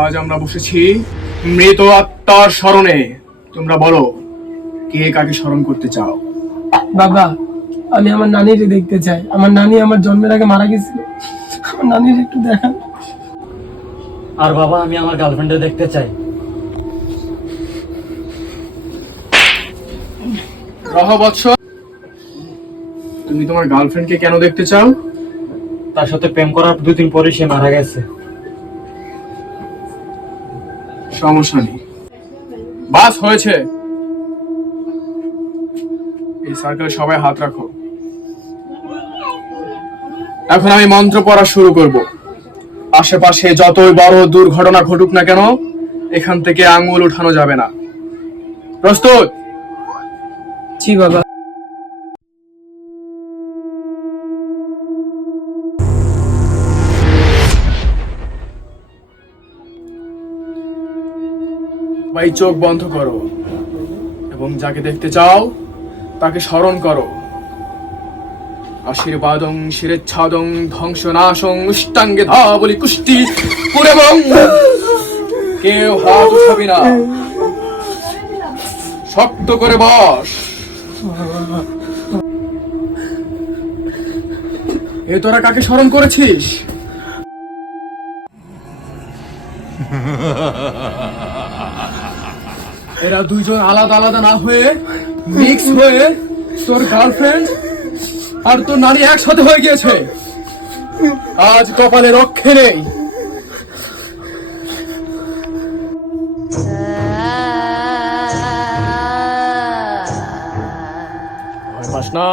আজ আমরা বসেছি মৃত আত্মার স্মরণে। তোমরা বলো, কে কাকে স্মরণ করতে চাও? বাবা, আমি আমার নানিকে দেখতে চাই। আমার নানি আমার জন্মের আগে মারা গেছিল। আমার নানির একটু দেখান। আর বাবা, আমি আমার গার্লফ্রেন্ডে দেখতে চাই। বৎস, তুমি তোমার গার্লফ্রেন্ডকে কেন দেখতে চাও? তার সাথে প্রেম করার 2 দিন পরে সে মারা গেছে। সমস্যা নেই, বাস হয়েছে। এই সার্কেলে সবাই হাত রাখো। এখন আমি মন্ত্র পড়া শুরু করব। আশেপাশে যতই বড় দুর্ঘটনা ঘটুক না কেন, এখান থেকে আঙ্গুল উঠানো যাবে না। প্রস্তুত? জি বাবা। ভাই, চোখ বন্ধ করো এবং যাকে দেখতে চাও তাকে স্মরণ করো। আশীর্বাদং শিরেচ্ছাদং ধ্বংসনাশং উষ্টাঙ্গে ধাবলি কুষ্টি পুরেবং। কেউ হাত উঠাবি না, শক্ত করে বস। এ তোরা কাকে স্মরণ করেছিস? এরা দুইজন আলাদা আলাদা না হয়ে মিক্স হয়ে তোর গার্লফ্রেন্ড আর তোর নারী একসাথে হয়ে গিয়েছে। আজ কপালে রক্ষে নেই। ভয় পাস না।